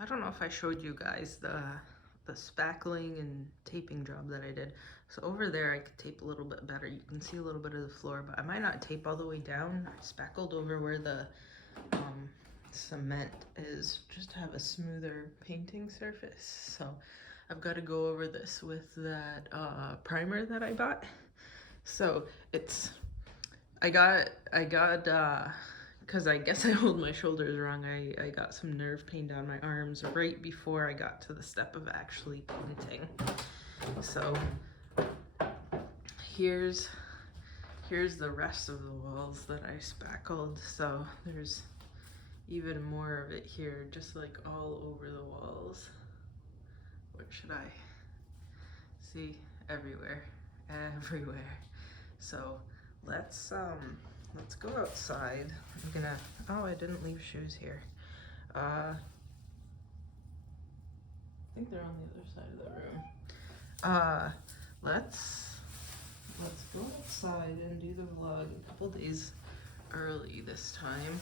I don't know if I showed you guys the spackling and taping job that I did. So over there I could tape a little bit better. You can see a little bit of the floor, but I might not tape all the way down. I spackled over where the cement is just to have a smoother painting surface. So I've got to go over this with that primer that I bought. So it's, because I guess I hold my shoulders wrong. I got some nerve pain down my arms right before I got to the step of actually painting. So here's the rest of the walls that I spackled. So there's even more of it here, just like all over the walls. What should I see? Everywhere, everywhere. So let's go outside. I'm gonna, oh, I didn't leave shoes here. I think they're on the other side of the room. Let's go outside and do the vlog a couple days early this time.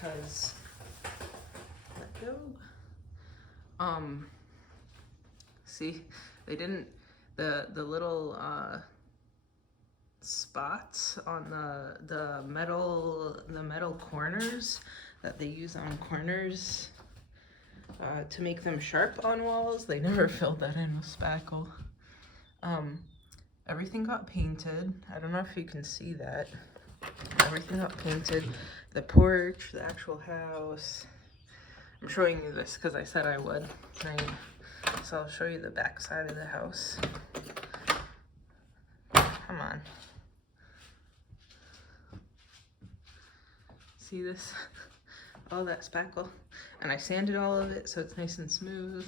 Cause let go. See, they didn't, the little spots on the metal corners that they use on corners to make them sharp on walls, they never filled that in with spackle. Everything got painted. I don't know if you can see that. Everything got painted. The porch, the actual house. I'm showing you this because I said I would, right? So I'll show you the back side of the house. Come on. See this? All that spackle. And I sanded all of it so it's nice and smooth.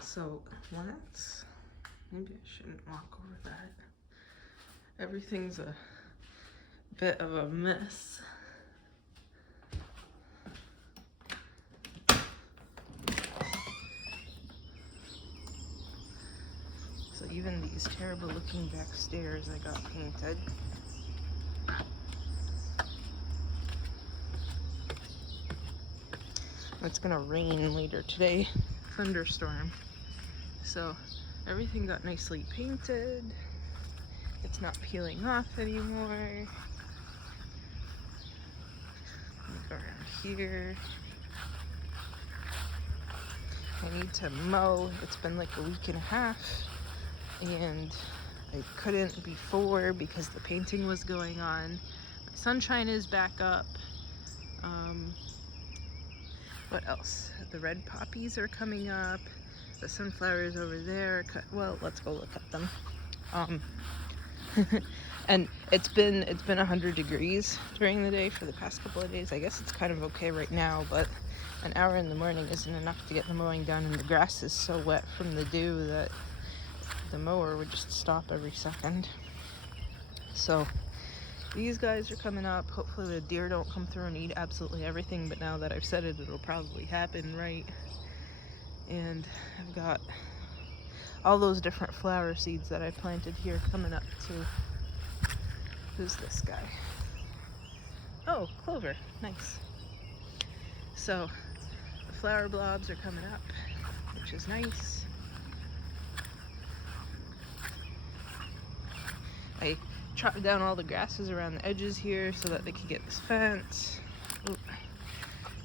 So let's, maybe I shouldn't walk over that. Everything's a bit of a mess. So even these terrible looking back stairs I got painted. It's gonna rain later today, thunderstorm. So everything got nicely painted. It's not peeling off anymore. Let me go around here. I need to mow. It's been like a week and a half and I couldn't before because the painting was going on. My sunshine is back up. What else? The red poppies are coming up. The sunflowers over there. Well, let's go look at them. And it's been 100 degrees during the day for the past couple of days. I guess it's kind of okay right now, but an hour in the morning isn't enough to get the mowing done, and the grass is so wet from the dew that the mower would just stop every second. So these guys are coming up. Hopefully the deer don't come through and eat absolutely everything, but now that I've said it, it'll probably happen, right? And I've got all those different flower seeds that I planted here coming up too. Who's this guy? Oh, clover. Nice. So the flower blobs are coming up, which is nice. I chopped down all the grasses around the edges here so that they could get this fence. Ooh,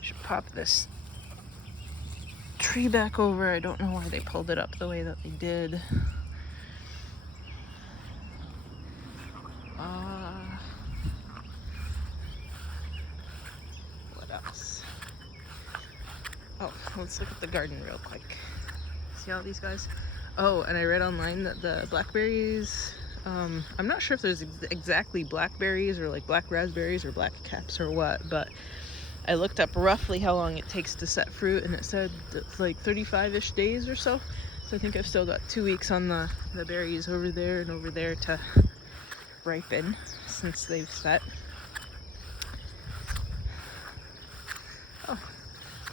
should pop this tree back over. I don't know why they pulled it up the way that they did. What else? Oh, let's look at the garden real quick. See all these guys? Oh, and I read online that the blackberries, I'm not sure if there's exactly blackberries or like black raspberries or black caps or what, but I looked up roughly how long it takes to set fruit, and it said it's like 35-ish days or so. So I think I've still got 2 weeks on the berries over there and over there to ripen since they've set. Oh,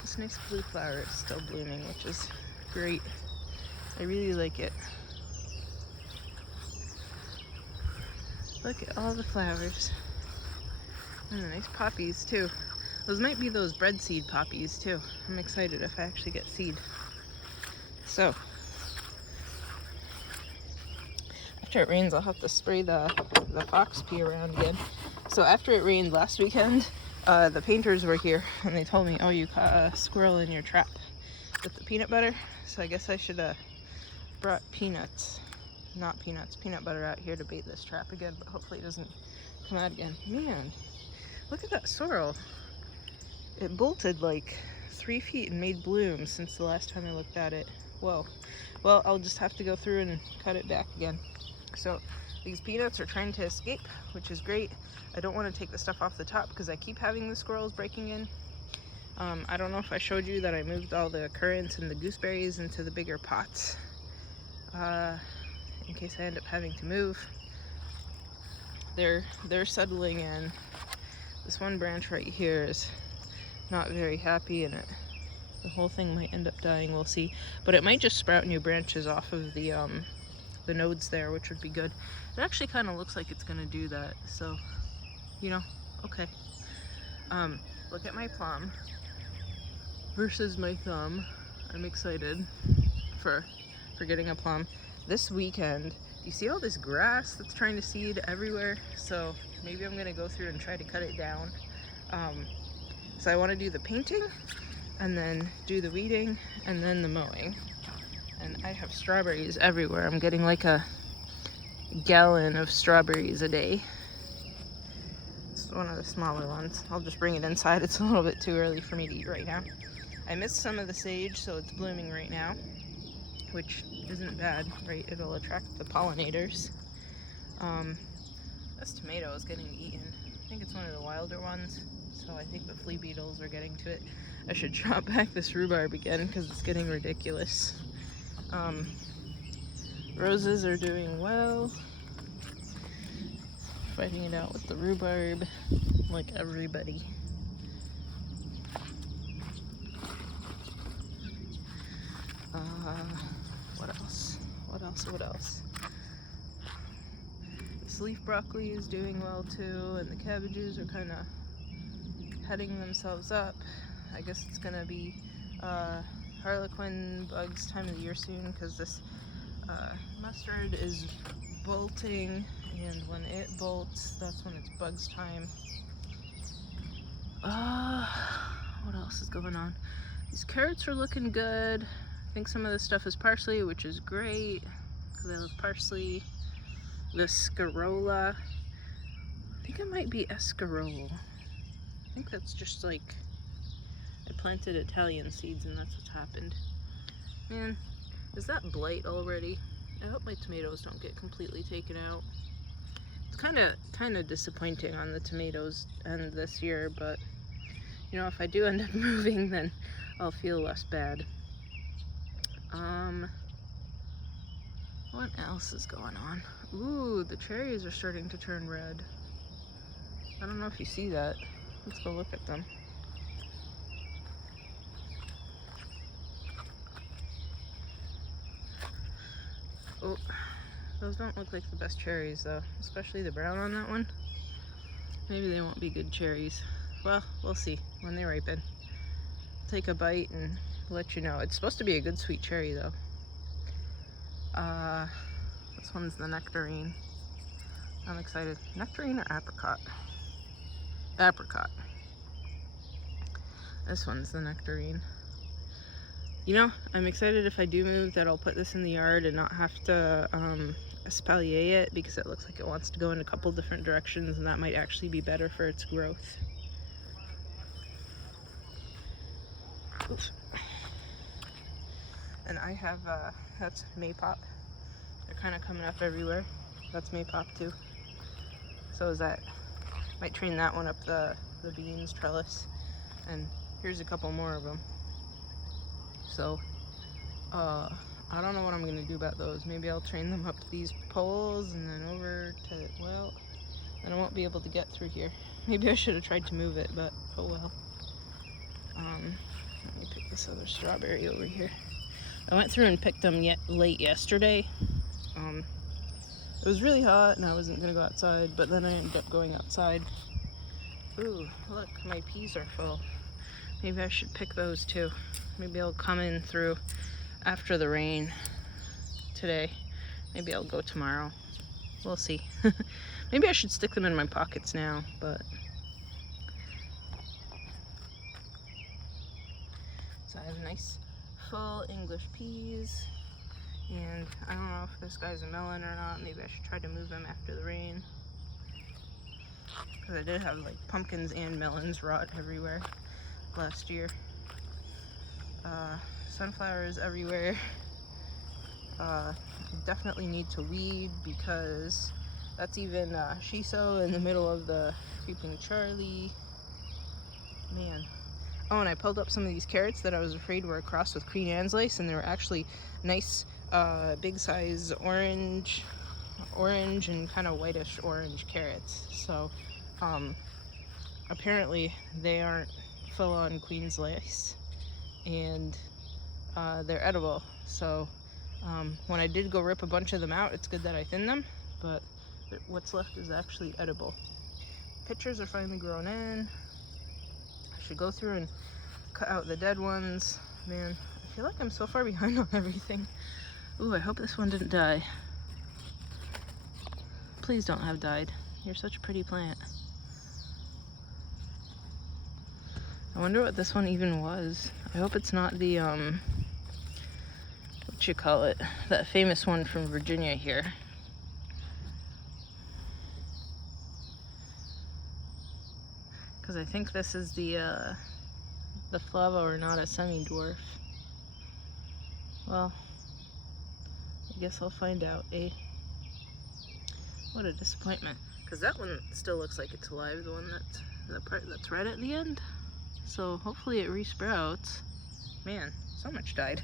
this nice blue flower is still blooming, which is great. I really like it. Look at all the flowers. And the nice poppies too. Those might be those bread seed poppies too. I'm excited if I actually get seed. So, after it rains, I'll have to spray the fox pee around again. So after it rained last weekend, the painters were here and they told me, oh, you caught a squirrel in your trap with the peanut butter. So I guess I should have brought peanut butter out here to bait this trap again, but hopefully it doesn't come out again. Man, look at that sorrel. It bolted like 3 feet and made blooms since the last time I looked at it. Whoa. Well, I'll just have to go through and cut it back again. So these peanuts are trying to escape, which is great. I don't want to take the stuff off the top because I keep having the squirrels breaking in. I don't know if I showed you that I moved all the currants and the gooseberries into the bigger pots in case I end up having to move. They're settling in. This one branch right here is not very happy in it. The whole thing might end up dying, we'll see. But it might just sprout new branches off of the nodes there, which would be good. It actually kind of looks like it's gonna do that, so, you know, okay. Look at my plum versus my thumb. I'm excited for getting a plum. This weekend, you see all this grass that's trying to seed everywhere? So maybe I'm gonna go through and try to cut it down. So I wanna do the painting and then do the weeding and then the mowing. And I have strawberries everywhere. I'm getting like a gallon of strawberries a day. It's one of the smaller ones. I'll just bring it inside. It's a little bit too early for me to eat right now. I missed some of the sage, so it's blooming right now, which isn't bad, right? It'll attract the pollinators. This tomato is getting eaten. I think it's one of the wilder ones, so I think the flea beetles are getting to it. I should drop back this rhubarb again because it's getting ridiculous. Roses are doing well. Fighting it out with the rhubarb, like everybody. What else? This leaf broccoli is doing well too, and the cabbages are kind of heading themselves up. I guess it's gonna be harlequin bugs time of the year soon because this mustard is bolting, and when it bolts, that's when it's bugs time. What else is going on? These carrots are looking good. I think some of this stuff is parsley, which is great because I love parsley. The scarola, I think it might be escarole. I think that's just like I planted Italian seeds and that's what's happened. Man, is that blight already? I hope my tomatoes don't get completely taken out. It's kind of disappointing on the tomatoes end this year, but you know, if I do end up moving, then I'll feel less bad. What else is going on? Ooh, the cherries are starting to turn red. I don't know if you see that. Let's go look at them. Oh, those don't look like the best cherries though, especially the brown on that one. Maybe they won't be good cherries. Well, we'll see when they ripen. Take a bite and let you know. It's supposed to be a good sweet cherry though. This one's the nectarine. I'm excited. Nectarine or apricot? Apricot. This one's the nectarine. You know, I'm excited if I do move that I'll put this in the yard and not have to espalier it because it looks like it wants to go in a couple different directions, and that might actually be better for its growth. Oops. And I have, that's maypop. They're kind of coming up everywhere. That's maypop too. So is that. Might train that one up the beans trellis. And here's a couple more of them. So, I don't know what I'm gonna do about those. Maybe I'll train them up to these poles and then over to, well, then I won't be able to get through here. Maybe I should have tried to move it, but oh well. Let me pick this other strawberry over here. I went through and picked them late yesterday. It was really hot and I wasn't gonna go outside, but then I ended up going outside Ooh, look, my peas are full. Maybe I should pick those too. Maybe I'll come in through after the rain today. Maybe I'll go tomorrow. We'll see. Maybe I should stick them in my pockets now, but... So I have nice full English peas. And I don't know if this guy's a melon or not. Maybe I should try to move him after the rain. Because I did have like pumpkins and melons rot everywhere last year. Sunflowers everywhere. Definitely need to weed because that's even shiso in the middle of the creeping Charlie. Man. Oh, and I pulled up some of these carrots that I was afraid were a cross with Queen Anne's lace, and they were actually nice big size orange and kind of whitish orange carrots. So apparently they aren't full on Queen's lace, and they're edible. So when I did go rip a bunch of them out, it's good that I thinned them, but what's left is actually edible. Pitchers are finally grown in. I should go through and cut out the dead ones. Man, I feel like I'm so far behind on everything. Ooh, I hope this one didn't die. Please don't have died. You're such a pretty plant. I wonder what this one even was. I hope it's not the, what you call it? That famous one from Virginia here. Because I think this is the flava ornata semi-dwarf. Well, I guess I'll find out, eh? What a disappointment. Because that one still looks like it's alive, the one that's, the part that's right at the end. So hopefully it resprouts. Man, so much died.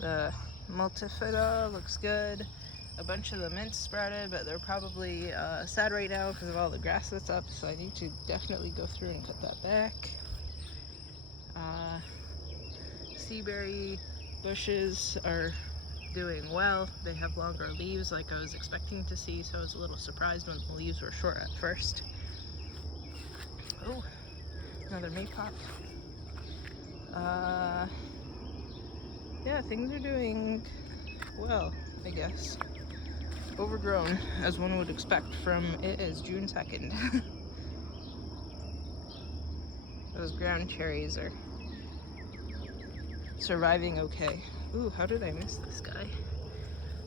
The multifida looks good. A bunch of the mints sprouted, but they're probably sad right now because of all the grass that's up, so I need to definitely go through and cut that back. Seaberry bushes are doing well. They have longer leaves like I was expecting to see, so I was a little surprised when the leaves were short at first. Oh, another maypop. Yeah, things are doing well, I guess. Overgrown, as one would expect from it is June 2nd. Those ground cherries are surviving okay. Ooh, how did I miss this guy?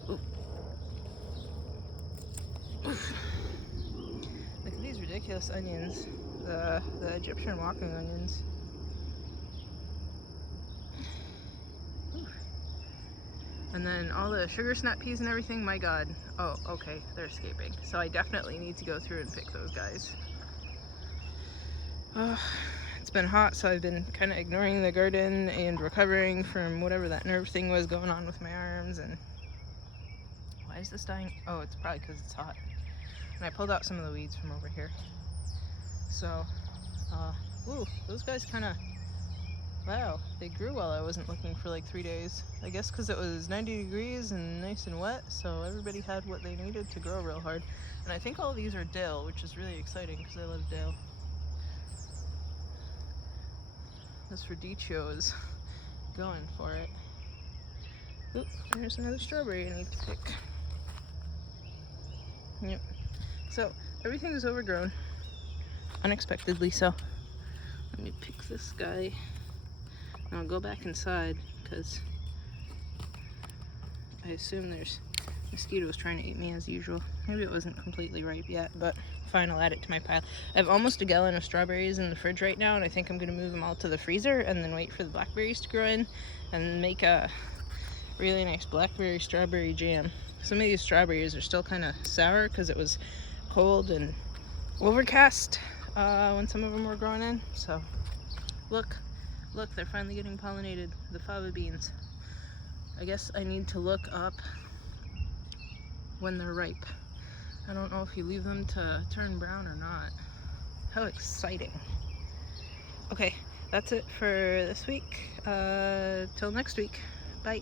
Ooh. Oof. Look at these ridiculous onions. The Egyptian walking onions. And then all the sugar snap peas and everything, my god. Oh, okay, they're escaping. So I definitely need to go through and pick those guys. It's been hot, so I've been kind of ignoring the garden and recovering from whatever that nerve thing was going on with my arms. And why is this dying? Oh, it's probably because it's hot. And I pulled out some of the weeds from over here. So, ooh, those guys kind of, wow, they grew while I wasn't looking for like 3 days. I guess because it was 90 degrees and nice and wet, so everybody had what they needed to grow real hard. And I think all these are dill, which is really exciting because I love dill. This radicchio is going for it. Oop, there's another strawberry I need to pick. Yep. So, everything is overgrown. Unexpectedly so. Let me pick this guy. And I'll go back inside because I assume there's mosquitoes trying to eat me as usual. Maybe it wasn't completely ripe yet, but fine, I'll add it to my pile. I have almost a gallon of strawberries in the fridge right now, and I think I'm going to move them all to the freezer and then wait for the blackberries to grow in and make a really nice blackberry strawberry jam. Some of these strawberries are still kind of sour because it was cold and overcast when some of them were growing in. So look, they're finally getting pollinated, the fava beans. I guess I need to look up when they're ripe. I don't know if you leave them to turn brown or not. How exciting. Okay, that's it for this week. Till next week. Bye.